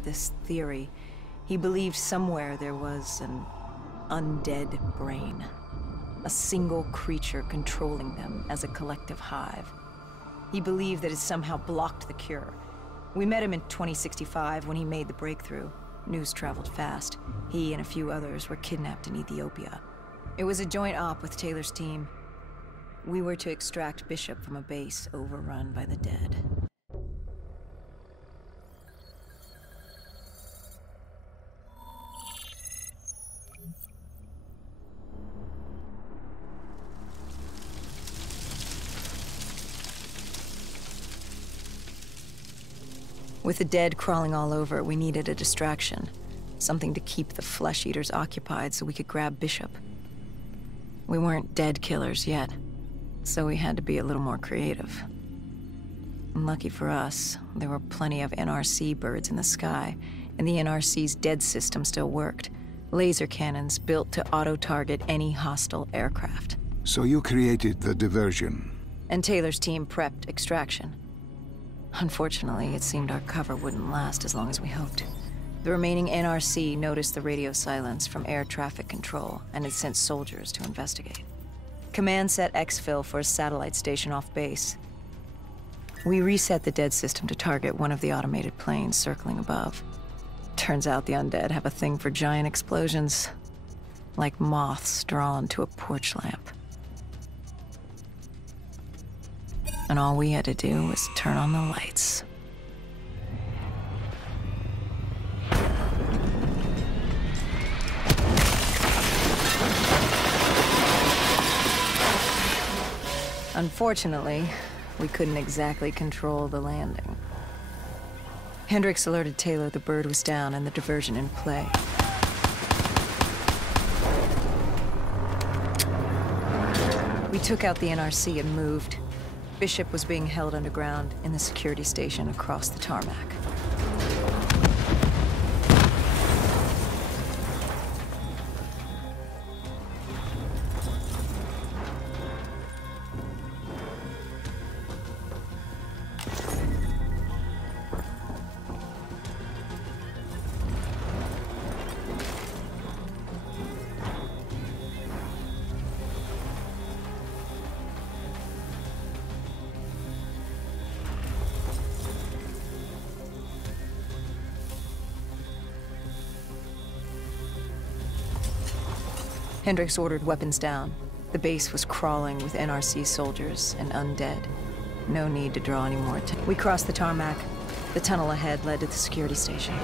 this theory. He believed somewhere there was an undead brain. A single creature controlling them as a collective hive. He believed that it somehow blocked the cure. We met him in 2065 when he made the breakthrough. News traveled fast. He and a few others were kidnapped in Ethiopia. It was a joint op with Taylor's team. We were to extract Bishop from a base overrun by the dead. With the dead crawling all over, we needed a distraction. Something to keep the flesh eaters occupied so we could grab Bishop. We weren't dead killers yet, so we had to be a little more creative. Lucky for us, there were plenty of NRC birds in the sky, and the NRC's dead system still worked. Laser cannons built to auto-target any hostile aircraft. So you created the diversion. And Taylor's team prepped extraction. Unfortunately, it seemed our cover wouldn't last as long as we hoped. The remaining NRC noticed the radio silence from air traffic control and had sent soldiers to investigate. Command set exfil for a satellite station off base. We reset the dead system to target one of the automated planes circling above. Turns out the undead have a thing for giant explosions, like moths drawn to a porch lamp. And all we had to do was turn on the lights. Unfortunately, we couldn't exactly control the landing. Hendricks alerted Taylor the bird was down and the diversion in play. We took out the NRC and moved. Bishop was being held underground in the security station across the tarmac. Hendricks ordered weapons down. The base was crawling with NRC soldiers and undead. No need to draw any more attention. We crossed the tarmac. The tunnel ahead led to the security station.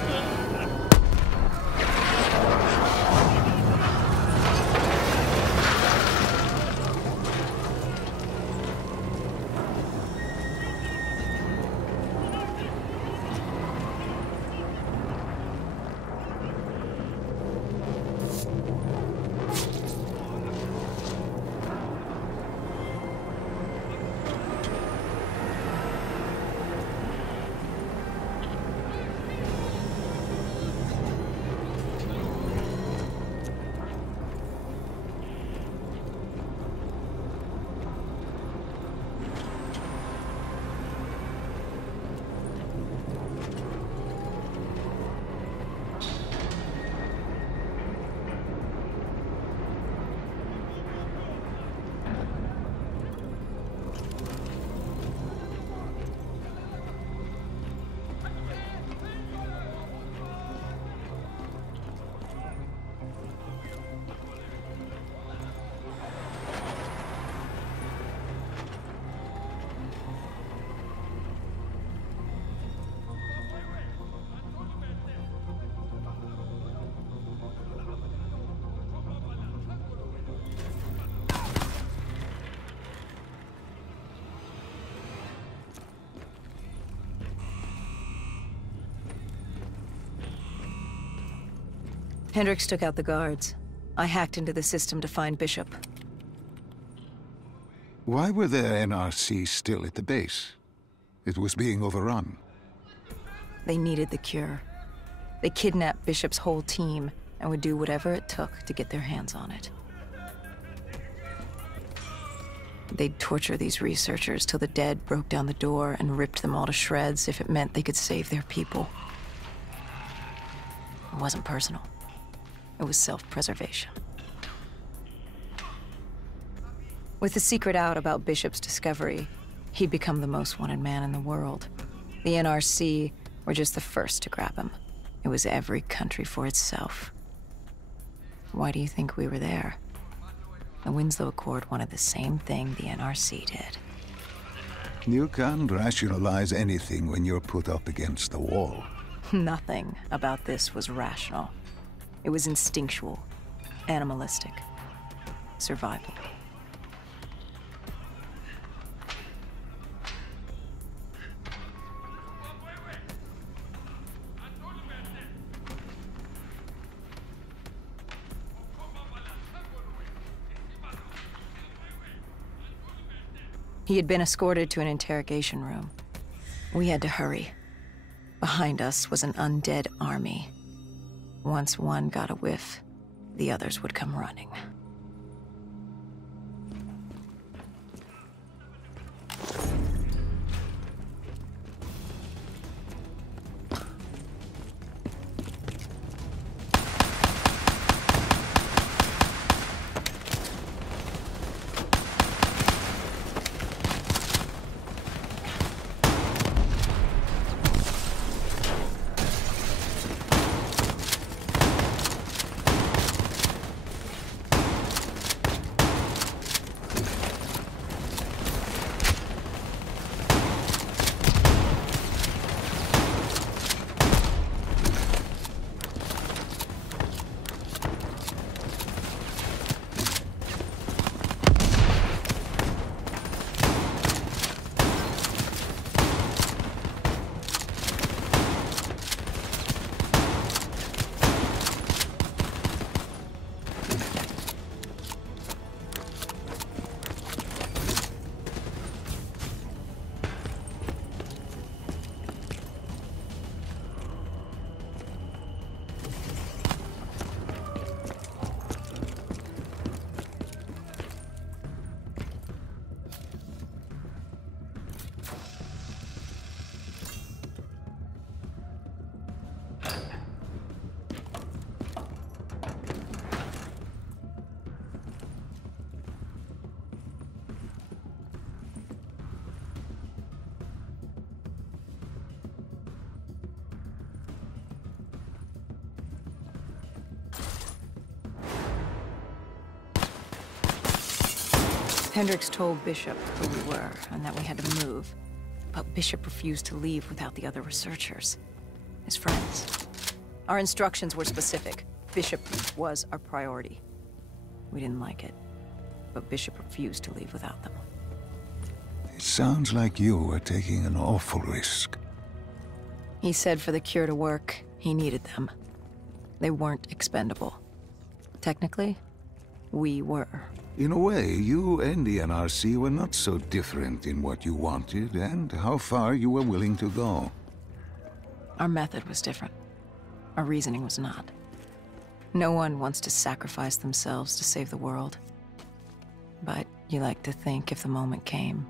Hendricks took out the guards. I hacked into the system to find Bishop. Why were the NRC still at the base? It was being overrun. They needed the cure. They kidnapped Bishop's whole team and would do whatever it took to get their hands on it. They'd torture these researchers till the dead broke down the door and ripped them all to shreds if it meant they could save their people. It wasn't personal. It was self-preservation. With the secret out about Bishop's discovery, he'd become the most wanted man in the world. The NRC were just the first to grab him. It was every country for itself. Why do you think we were there? The Winslow Accord wanted the same thing the NRC did. You can't rationalize anything when you're put up against the wall. Nothing about this was rational. It was instinctual, animalistic, survival. He had been escorted to an interrogation room. We had to hurry. Behind us was an undead army. Once one got a whiff, the others would come running. Hendricks told Bishop who we were and that we had to move, but Bishop refused to leave without the other researchers, his friends. Our instructions were specific. Bishop was our priority. We didn't like it, but Bishop refused to leave without them. It sounds like you were taking an awful risk. He said for the cure to work, he needed them. They weren't expendable. Technically, we were. In a way, you and the NRC were not so different in what you wanted and how far you were willing to go. Our method was different. Our reasoning was not. No one wants to sacrifice themselves to save the world. But you like to think if the moment came,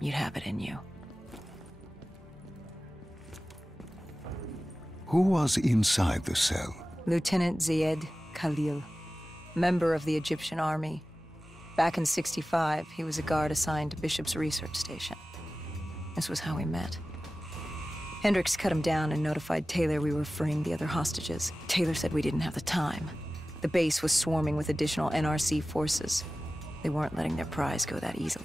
you'd have it in you. Who was inside the cell? Lieutenant Zayed Khalil, member of the Egyptian army. Back in '65, he was a guard assigned to Bishop's research station. This was how we met. Hendricks cut him down and notified Taylor we were freeing the other hostages. Taylor said we didn't have the time. The base was swarming with additional NRC forces. They weren't letting their prize go that easily.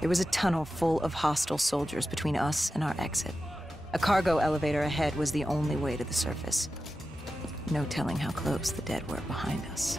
There was a tunnel full of hostile soldiers between us and our exit. A cargo elevator ahead was the only way to the surface. No telling how close the dead were behind us.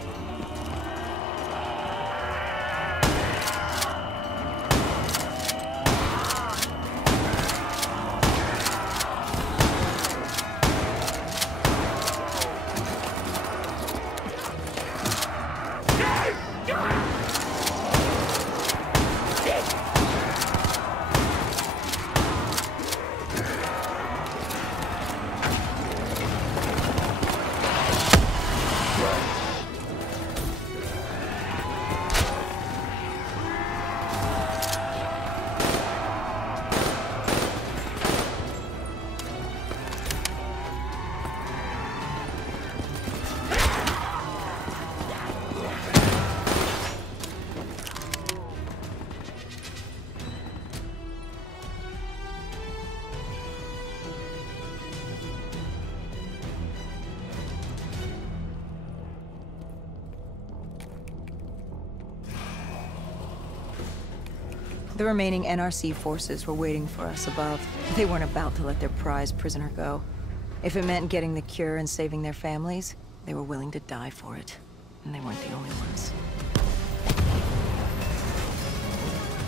The remaining NRC forces were waiting for us above. They weren't about to let their prized prisoner go. If it meant getting the cure and saving their families, they were willing to die for it. And they weren't the only ones.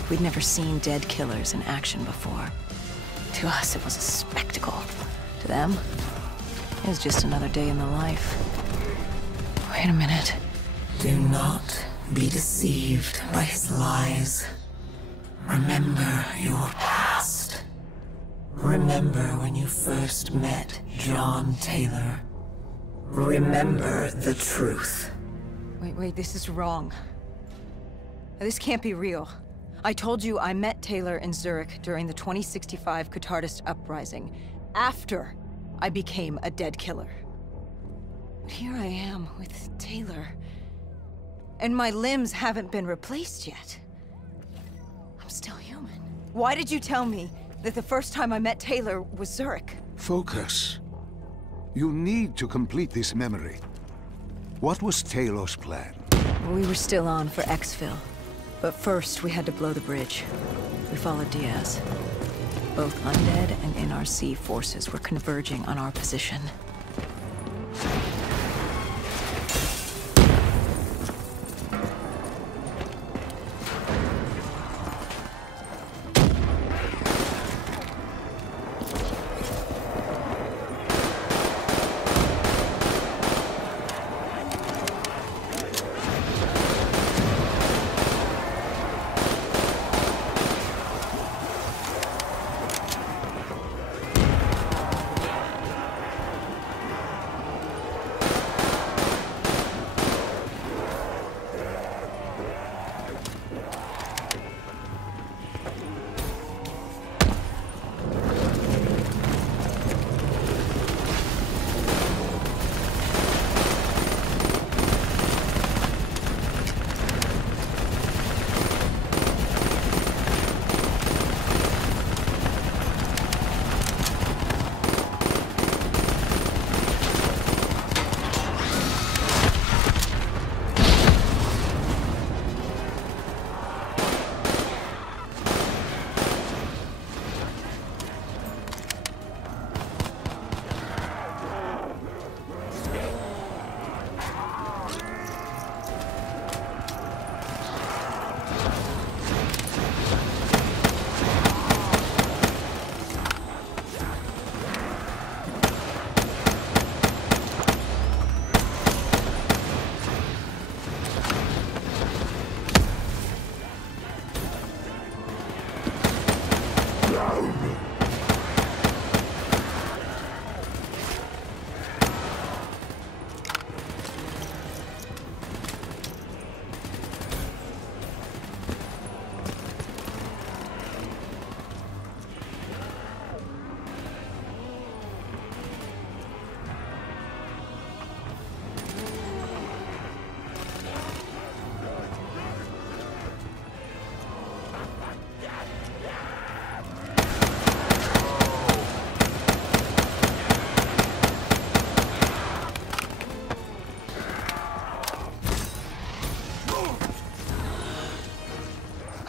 We'd never seen dead killers in action before. To us, it was a spectacle. To them, it was just another day in the life. Wait a minute. Do not be deceived by his lies. Remember your past. Remember when you first met John Taylor. Remember the truth. Wait, this is wrong. This can't be real. I told you I met Taylor in Zurich during the 2065 Catardist Uprising, after I became a dead killer. But here I am with Taylor, and my limbs haven't been replaced yet. I'm still human. Why did you tell me that the first time I met Taylor was Zurich? Focus. You need to complete this memory. What was Taylor's plan? We were still on for exfil. But first, we had to blow the bridge. We followed Diaz. Both undead and NRC forces were converging on our position.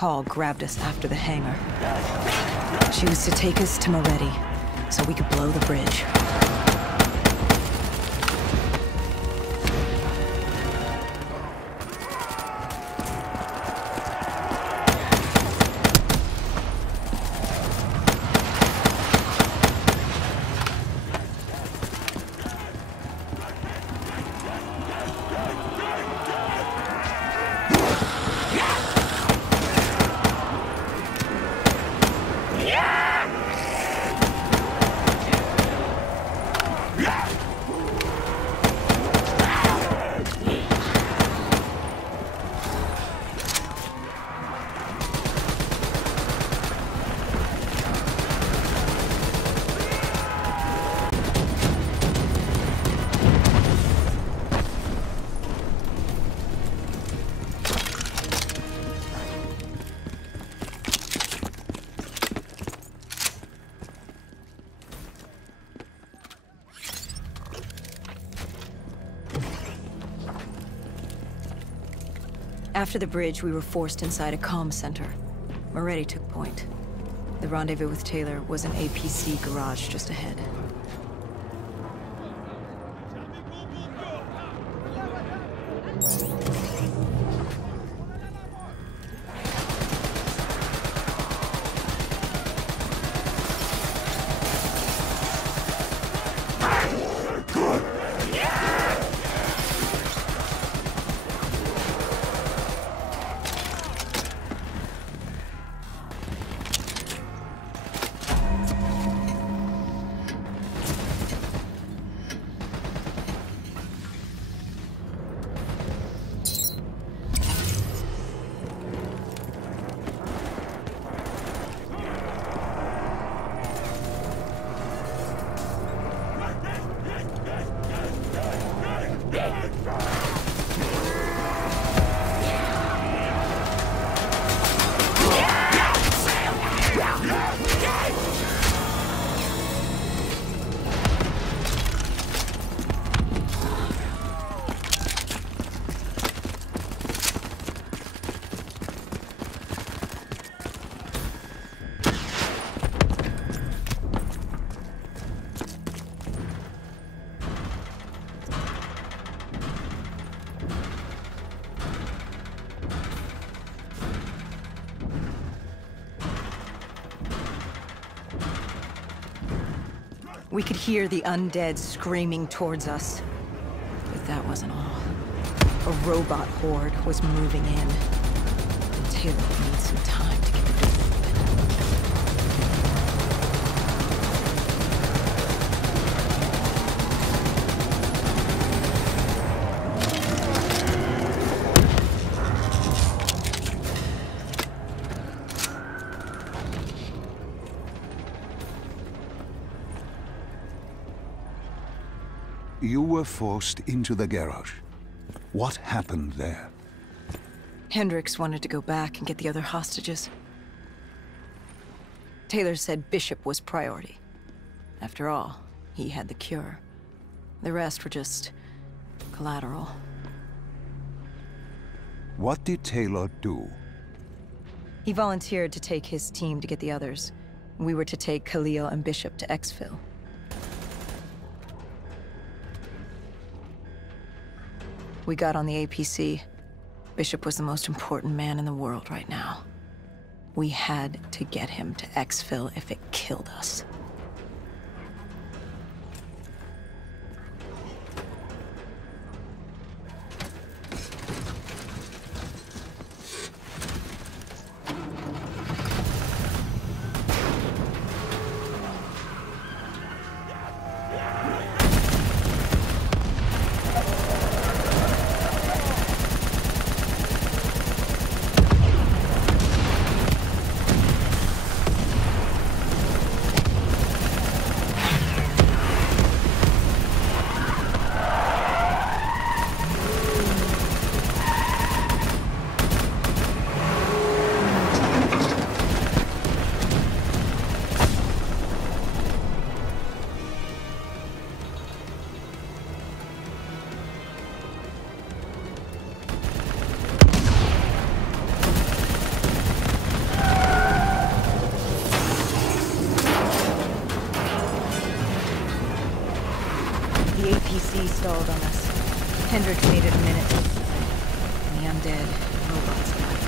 Hall grabbed us after the hangar. She was to take us to Moretti, so we could blow the bridge. After the bridge, we were forced inside a comm center. Moretti took point. The rendezvous with Taylor was an APC garage just ahead. We could hear the undead screaming towards us. But that wasn't all. A robot horde was moving in. And Taylor would need some time to get the door open. You were forced into the garage. What happened there? Hendricks wanted to go back and get the other hostages. Taylor said Bishop was priority. After all, he had the cure. The rest were just collateral. What did Taylor do? He volunteered to take his team to get the others. We were to take Khalil and Bishop to exfil. We got on the APC. Bishop was the most important man in the world right now. We had to get him to exfil if it killed us. Stalled on us. Hendricks made it a minute. And the undead robots got it.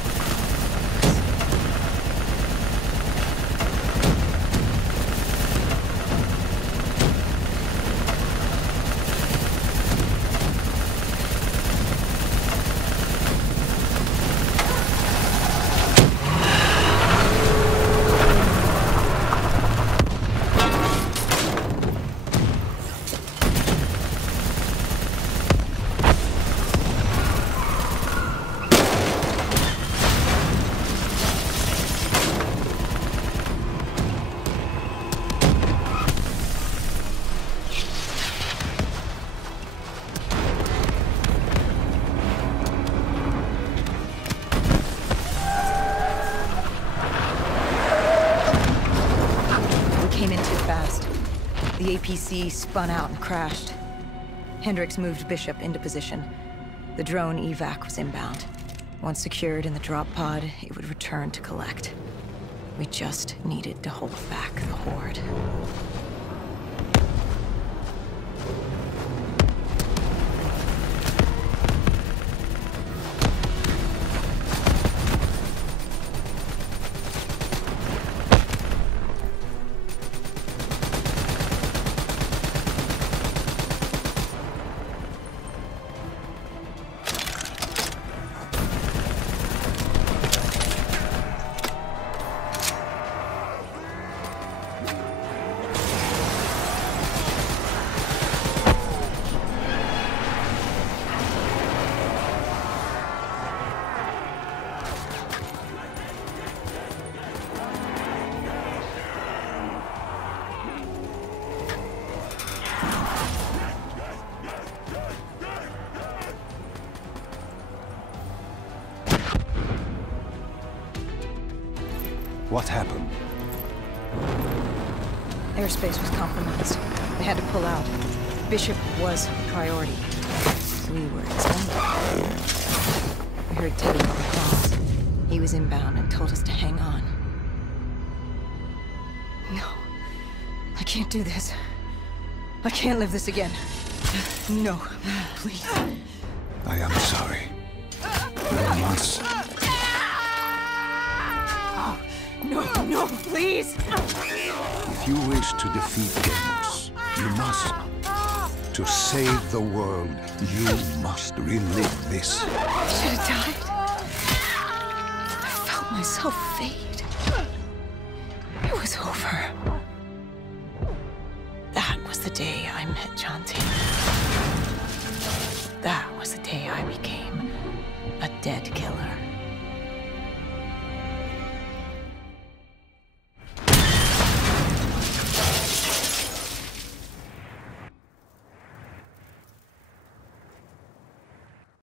The APC spun out and crashed. Hendricks moved Bishop into position. The drone evac was inbound. Once secured in the drop pod, it would return to collect. We just needed to hold back the Horde. What happened? Airspace was compromised. They had to pull out. Bishop was priority. We were expendable. We heard Teddy on the comms. He was inbound and told us to hang on. No. I can't do this. I can't live this again. No. Please. I am sorry. You must. No, please! If you wish to defeat Deimos, you must. To save the world, you must relive this. I should have died. I felt myself fade. It was over. That was the day I met John Cena. That was the day I became a dead killer.